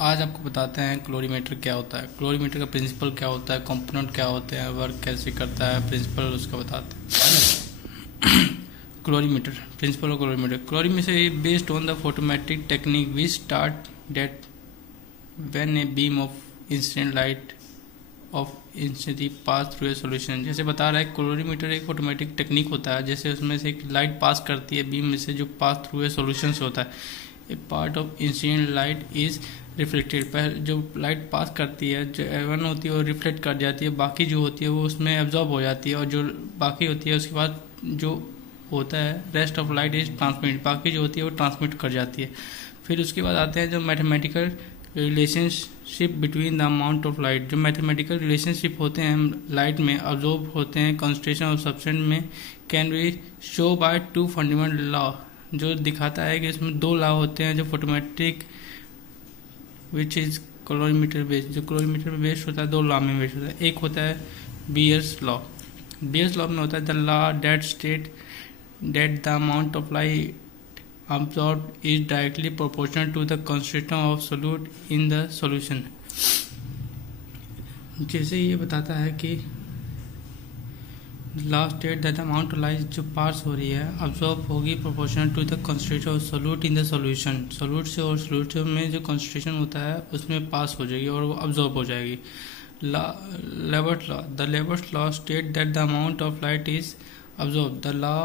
आज आपको बताते हैं क्लोरीमीटर क्या होता है, क्लोरीमीटर का प्रिंसिपल क्या होता है, कंपोनेंट क्या होते हैं, वर्क कैसे करता है, प्रिंसिपल उसका बताते हैं। Colorimeter principle of colorimeter. Colorimeter is based on the photometric technique which start that when a beam of incident light of incidentally pass through a solution. जैसे बता रहा है क्लोरीमीटर एक ऑटोमेटिक टेक्निक होता है, जैसे उसमें से एक लाइट पास करती है बीम में से जो पास थ्रू ए सॉल्यूशन से होता है। A part of incident light is reflected, पहले जो लाइट पास करती है जो एवन होती है वो रिफ्लेक्ट कर जाती है, बाकी जो होती है वो उसमें एब्जॉर्ब हो जाती है, और जो बाकी होती है उसके बाद जो होता है rest of light is transmit, बाकी जो होती है वो ट्रांसमिट कर जाती है। फिर उसके बाद आते हैं जो mathematical relationship between the amount of light. जो मैथमेटिकल रिलेशनशिप होते हैं लाइट में अब्जॉर्ब होते हैं कंसंट्रेशन ऑफ सब्सटेंस में, can be show by two fundamental law, जो दिखाता है कि इसमें दो लॉ होते हैं जो फोटोमेट्रिक विच इज क्लोरीमीटर बेस्ड, जो क्लोरीमीटर में बेस्ड होता है दो लॉ में बेस्ड होता है। एक होता है बीयर्स लॉ। बीयर्स लॉ में होता है the law that state that the amount of light absorbed is directly proportional to the concentration of solute in the solution। जैसे ये बताता है कि last state that amount of light जो pass हो रही है अब्जॉर्ब होगी proportional to the concentration of solute in the solution. Solute से और सोल्यूट में जो कंसंट्रेशन होता है उसमें पास हो जाएगी और वो अब्जॉर्ब हो जाएगी। Lambert law, the Lambert law state that the amount of light is absorb, the law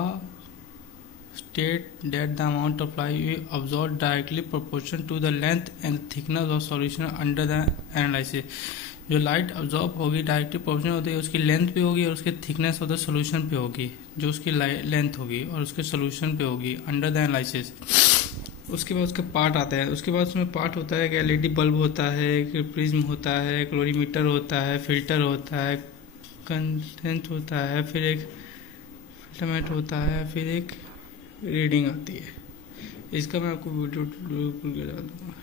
state that the amount of light is absorbed directly proportional to the length and thickness of solution under the analysis। जो light absorb होगी directly proportional होती है उसकी length पे होगी और उसके thickness of the solution पे होगी, जो उसकी लेंथ होगी और उसके सोल्यूशन पे होगी अंडर द एनालिसिस। उसके बाद उसके पार्ट आता है, उसके बाद उसमें पार्ट होता है कि एलईडी बल्ब होता है, प्रिज्म होता है, क्लोरीमीटर होता है, फिल्टर होता है, कंटेंट होता है, फिर एक फिलामेंट होता है, फिर एक रीडिंग आती है। इसका मैं आपको वीडियो बता दूंगा।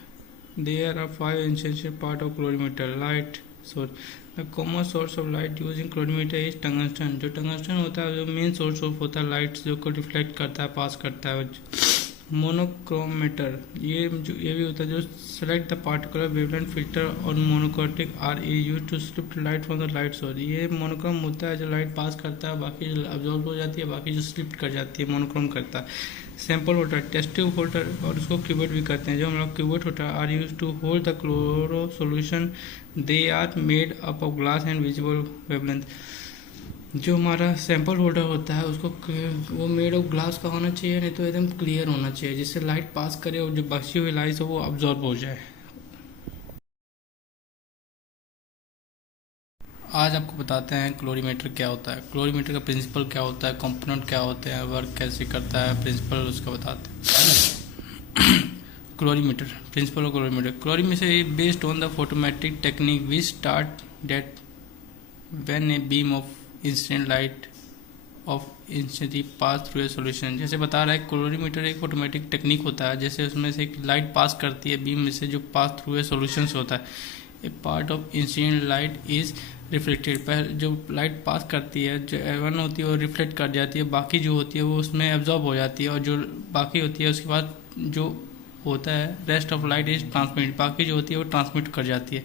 There are 5 essential part of colorimeter. Light source, the common source of light using colorimeter is tungsten. जो टंगस्टन होता है जो मेन सोर्स ऑफ होता है लाइट जो को रिफ्लेक्ट करता है पास करता है। मोनोक्रोमेटर, ये भी होता है जो select the particular wavelength filter और monochromatic are use to slip light from the light source. ये मोनोक्रोम होता है जो लाइट पास करता है, बाकी जो अब्जॉर्ब हो जाती है, बाकी जो स्लिप कर जाती है मोनोक्रोम करता है। Sample holder, test tube holder और उसको क्यूबेट भी करते हैं। जो हम लोग cuvette holder are use to hold the coloured solution, they are made up of glass and visible wavelength. जो हमारा सैंपल होल्डर होता है उसको वो मेड ऑफ ग्लास का होना चाहिए, नहीं तो एकदम क्लियर होना चाहिए जिससे लाइट पास करे और जो बची हुई लाइट हो वो अब्जॉर्ब हो जाए। आज आपको बताते हैं क्लोरीमीटर क्या होता है, क्लोरीमीटर का प्रिंसिपल क्या होता है, कंपोनेंट क्या होते हैं, वर्क कैसे करता है, प्रिंसिपल उसका बताते हैं। Colorimeter principle of colorimeter. Colorimeter is based on the photometric technique which start that when a beam of incident light of incidentally pass through a solution. जैसे बता रहा है क्लोरीमीटर एक ऑटोमेटिक टेक्निक होता है, जैसे उसमें से एक लाइट पास करती है बीम में से जो पास थ्रू ए सॉल्यूशन से होता है। A part of incident light is reflected, पहले जो लाइट पास करती है जो एवन होती है वो रिफ्लेक्ट कर जाती है, बाकी जो होती है वो उसमें एब्जॉर्ब हो जाती है, और जो बाकी होती है उसके बाद जो होता है rest of light is transmit, बाकी जो होती है वो ट्रांसमिट कर जाती है।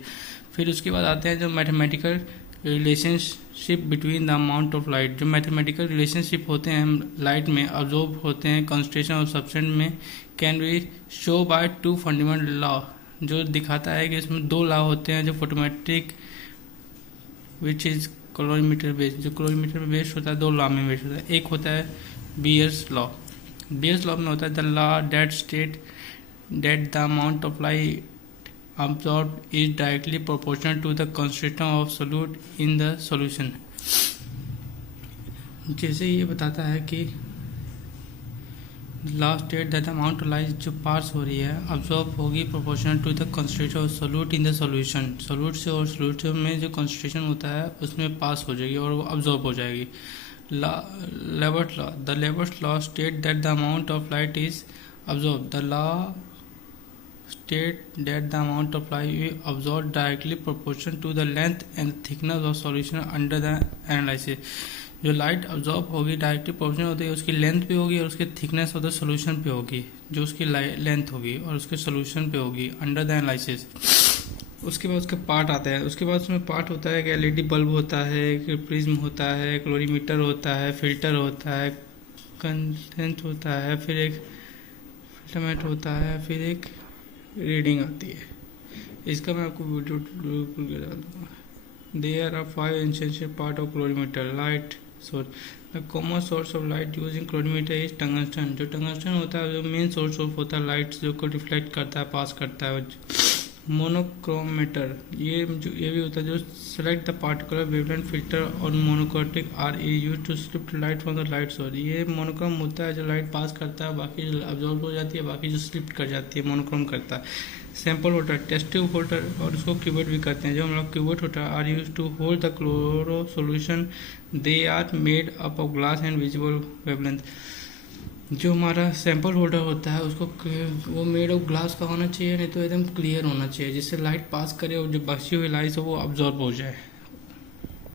फिर उसके बाद आते हैं जो mathematical relationship between the amount of light. जो मैथमेटिकल रिलेशनशिप होते हैं लाइट में अब्जॉर्ब होते हैं कंसंट्रेशन ऑफ सब्सटेंस में, can be show by two fundamental law, जो दिखाता है कि इसमें दो लॉ होते हैं जो फोटोमेट्रिक विच इज क्लोरीमीटर बेस्ड, जो क्लोरीमीटर में बेस्ड होता है दो लॉ में बेस्ड होता है। एक होता है बीयर्स लॉ। बीयर्स लॉ में होता है the law that state that the amount of light absorbed is directly proportional to the concentration of solute in the solution। जैसे ये बताता है कि last state that amount of light जो pass हो रही है अब्जॉर्ब होगी proportional to the concentration of solute in the solution. Solute से और सोल्यूट में जो कंसंट्रेशन होता है उसमें पास हो जाएगी और वो अब्जॉर्ब हो जाएगी। Lambert law, the Lambert law state that the amount of light is absorb, the law state that the amount of light is absorbed directly proportional to the length and thickness of solution under the analysis। जो light absorb होगी directly proportional होती है उसकी length पे होगी और उसके thickness of the solution पे होगी, जो उसकी लेंथ होगी और उसके सोल्यूशन पे होगी अंडर द एनालिसिस। उसके बाद उसके पार्ट आते हैं। उसके बाद उसमें पार्ट होता है कि एलईडी बल्ब होता है, कि प्रिज्म होता है, क्लोरीमीटर होता है, फिल्टर होता है, कंडेंस होता है, फिर एक फिल्टरमेट होता है, फिर एक रीडिंग आती है। इसका मैं आपको वीडियो डाल दूंगा। There are 5 essential part of colorimeter. Light source, the common source of light using colorimeter is tungsten. जो टंगस्टन होता है जो मेन सोर्स ऑफ होता है लाइट जो को रिफ्लेक्ट करता है, पास करता है। मोनोक्रोमेटर, ये भी होता है जो select the particular wavelength filter और monochromatic are a use to slip light from the light source. ये मोनोक्रोम होता है जो लाइट पास करता है, बाकी जो अब्जॉर्ब हो जाती है, बाकी जो स्लिप कर जाती है मोनोक्रोम करता है। Sample holder, test tube holder और उसको क्यूबेट भी कहते हैं। जो हम लोग cuvette holder are use to hold the coloured solution. They are made up of glass and visible wavelength. जो हमारा सैंपल होल्डर होता है उसको वो मेड ऑफ ग्लास का होना चाहिए, नहीं तो एकदम क्लियर होना चाहिए जिससे लाइट पास करे और जो बची हुई लाइट है वो अब्जॉर्ब हो जाए।